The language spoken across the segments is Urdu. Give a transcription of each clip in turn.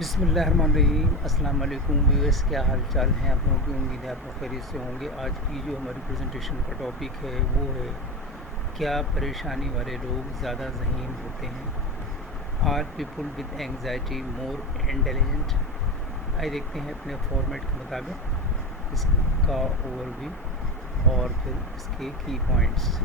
بسم اللہ الرحمن الرحیم۔ السلام علیکم ویورس، کیا حال چال ہیں آپ لوگوں کی؟ امید ہے آپ لوگ خیریت سے ہوں گے۔ آج کی جو ہماری پریزنٹیشن کا ٹاپک ہے وہ ہے کیا پریشانی والے لوگ زیادہ ذہین ہوتے ہیں؟ Are people with anxiety more intelligent? آئیے دیکھتے ہیں اپنے فارمیٹ کے مطابق اس کا اوور ویو اور پھر اس کے کی پوائنٹس۔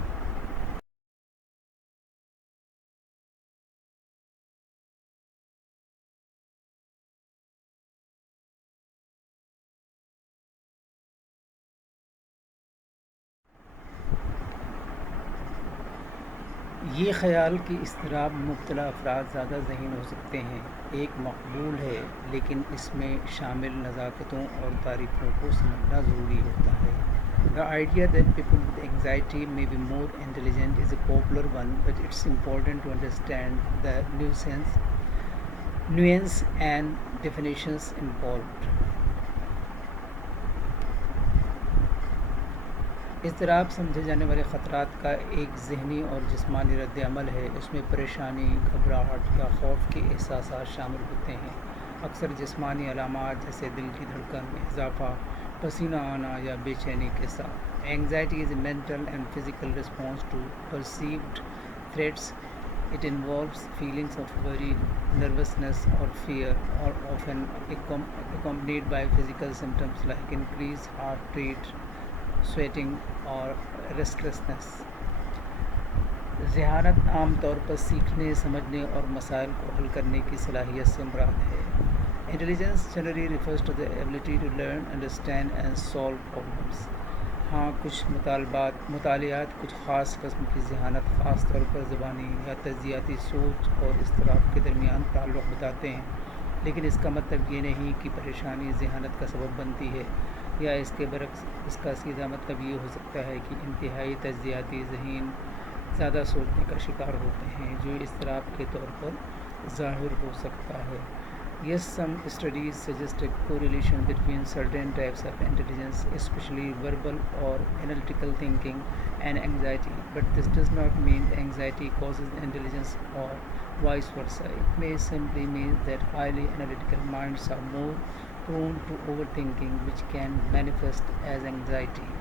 یہ خیال کہ اضطراب میں مبتلا افراد زیادہ ذہین ہو سکتے ہیں ایک مقبول ہے، لیکن اس میں شامل نزاکتوں اور تعریفوں کو سمجھنا ضروری ہوتا ہے۔ The idea that people with anxiety may be more intelligent is a popular one, but it's important to understand the nuance and definitions involved. اضطراب سمجھے جانے والے خطرات کا ایک ذہنی اور جسمانی رد عمل ہے۔ اس میں پریشانی، گھبراہٹ یا خوف کے احساسات شامل ہوتے ہیں۔ اکثر جسمانی علامات جیسے دل کی دھڑکن میں اضافہ، پسینہ آنا یا بے چینی کے ساتھ۔ Anxiety is a mental and physical response to perceived threats. It involves feelings of worry, nervousness or fear, or often accompanied by physical symptoms like increased heart rate, sweating اور ریسٹلیسنس۔ ذہانت عام طور پر سیکھنے، سمجھنے اور مسائل کو حل کرنے کی صلاحیت سے مراد ہے۔ Intelligence generally refers to the ability to learn, understand and solve problems. ہاں، کچھ مطالعات کچھ خاص قسم کی ذہانت، خاص طور پر زبانی یا تجزیاتی سوچ اور اضطراب کے درمیان تعلق بتاتے ہیں، لیکن اس کا مطلب یہ نہیں کہ پریشانی ذہانت کا سبب بنتی ہے، یا اس کے برعکس اس کا سیدھا مطلب یہ ہو سکتا ہے کہ انتہائی تجزیاتی ذہین زیادہ سوچنے کا شکار ہوتے ہیں، جو اضطراب کے طور پر ظاہر ہو سکتا ہے۔ Yes, some studies suggest a correlation between certain types of intelligence, especially verbal or analytical thinking, and anxiety, but this does not mean anxiety causes intelligence or vice versa. It may simply mean that highly analytical minds are more prone to overthinking, which can manifest as anxiety.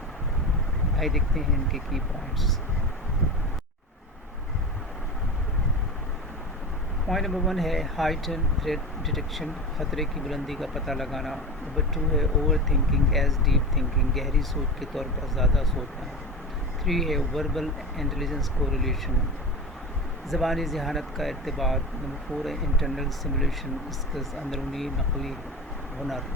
آئے دیکھتے ہیں ان کے کی پوائنٹس۔ پوائنٹ نمبر 1 ہے ہائٹن تھریٹ ڈیٹیکشن، خطرے کی بلندی کا پتہ لگانا۔ نمبر 2 ہے over thinking as deep thinking, گہری سوچ کے طور پر زیادہ سوچنا۔ 3 ہے وربل انٹیلیجنس کوریلیشن، زبانی ذہانت کا ارتباط۔ نمبر 4 ہے انٹرنل سیمولیشن اسکلز، اندرونی نقلی ہنر۔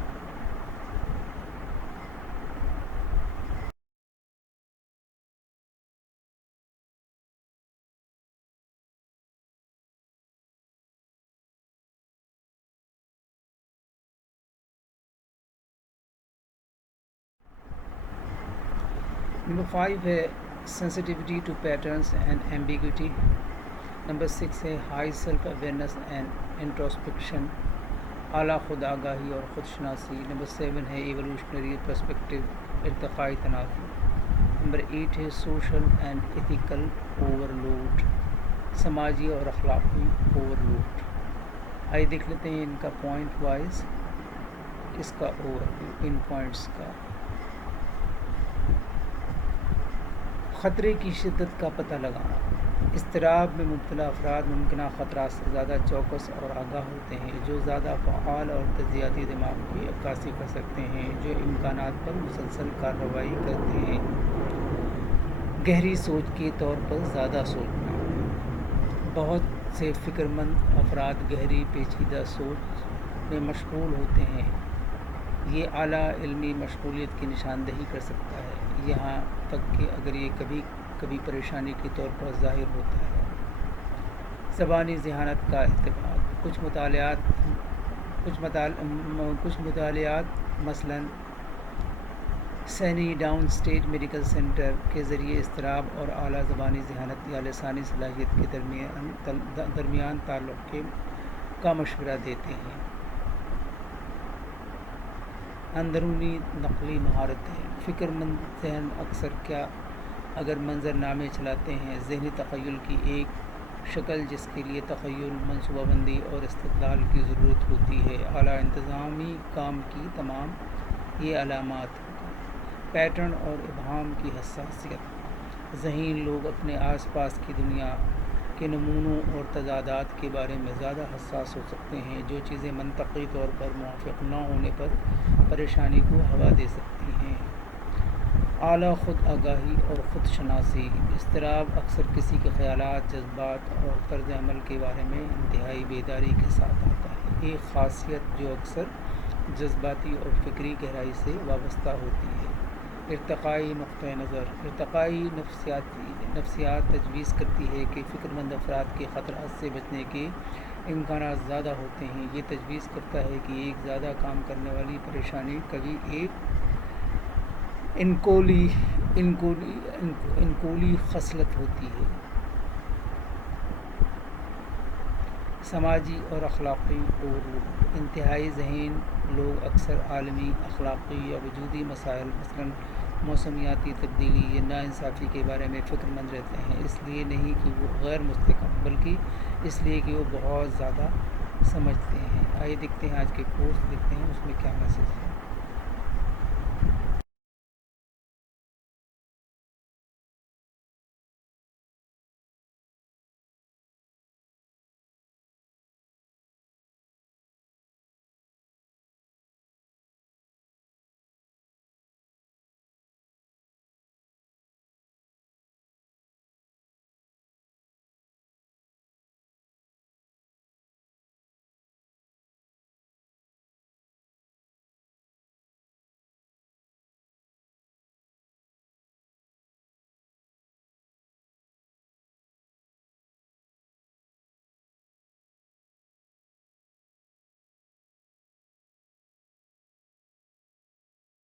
نمبر 5 ہے sensitivity to patterns and ambiguity. Number 6 ہے high self awareness and introspection, اعلیٰ خود آگاہی اور خود شناسی۔ نمبر 7 ہے ایوولوشنری پرسپیکٹیو، ارتقائی تناظر۔ نمبر 8 ہے social and ethical overload, سماجی اور اخلاقی اوور لوڈ۔ آئیے دیکھ لیتے ہیں ان کا پوائنٹ وائز اس کا اوور ان پوائنٹس کا۔ خطرے کی شدت کا پتہ لگانا، اضطراب میں مبتلا افراد ممکنہ خطرات سے زیادہ چوکس اور آگاہ ہوتے ہیں، جو زیادہ فعال اور تجزیاتی دماغ کی عکاسی کر سکتے ہیں، جو امکانات پر مسلسل کارروائی کرتے ہیں۔ گہری سوچ کے طور پر زیادہ سوچنا، بہت سے فکر مند افراد گہری پیچیدہ سوچ میں مشغول ہوتے ہیں۔ یہ اعلیٰ علمی مشغولیت کی نشاندہی کر سکتا ہے، یہاں تک کہ اگر یہ کبھی کبھی پریشانی کے طور پر ظاہر ہوتا ہے۔ زبانی ذہانت کا ارتباط، کچھ مطالعات مثلاً سینی ڈاؤن اسٹیٹ میڈیکل سینٹر کے ذریعے اضطراب اور اعلیٰ زبانی ذہانت یا لسانی صلاحیت کے درمیان تعلق کا مشورہ دیتے ہیں۔ اندرونی نقلی مہارتیں، فکر مند ذہن اکثر کیا اگر منظر نامے چلاتے ہیں، ذہنی تخیل کی ایک شکل جس کے لیے تخیل، منصوبہ بندی اور استدلال کی ضرورت ہوتی ہے۔ اعلیٰ انتظامی کام کی تمام یہ علامات پیٹرن اور ابہام کی حساسیت۔ ذہین لوگ اپنے آس پاس کی دنیا کے نمونوں اور تضادات کے بارے میں زیادہ حساس ہو سکتے ہیں، جو چیزیں منطقی طور پر موافق نہ ہونے پر پریشانی کو ہوا دے سکتی ہیں۔ اعلیٰ خود آگاہی اور خود شناسی۔ اضطراب اکثر کسی کے خیالات، جذبات اور طرز عمل کے بارے میں انتہائی بیداری کے ساتھ آتا ہے، ایک خاصیت جو اکثر جذباتی اور فکری گہرائی سے وابستہ ہوتی ہے۔ ارتقائی نقطہ نظر۔ ارتقائی نفسیات تجویز کرتی ہے کہ فکر مند افراد کے خطرات سے بچنے کے امکانات زیادہ ہوتے ہیں۔ یہ تجویز کرتا ہے کہ ایک زیادہ کام کرنے والی پریشانی کبھی ایک انکولی خصلت ہوتی ہے۔ سماجی اور اخلاقی غرور۔ انتہائی ذہین لوگ اکثر عالمی، اخلاقی یا وجودی مسائل، مثلاً موسمیاتی تبدیلی یا ناانصافی کے بارے میں فکر مند رہتے ہیں، اس لیے نہیں کہ وہ غیر مستحکم، بلکہ اس لیے کہ وہ بہت زیادہ سمجھتے ہیں۔ آئیے دیکھتے ہیں آج کے کورس، دیکھتے ہیں اس میں کیا میسیج ہے۔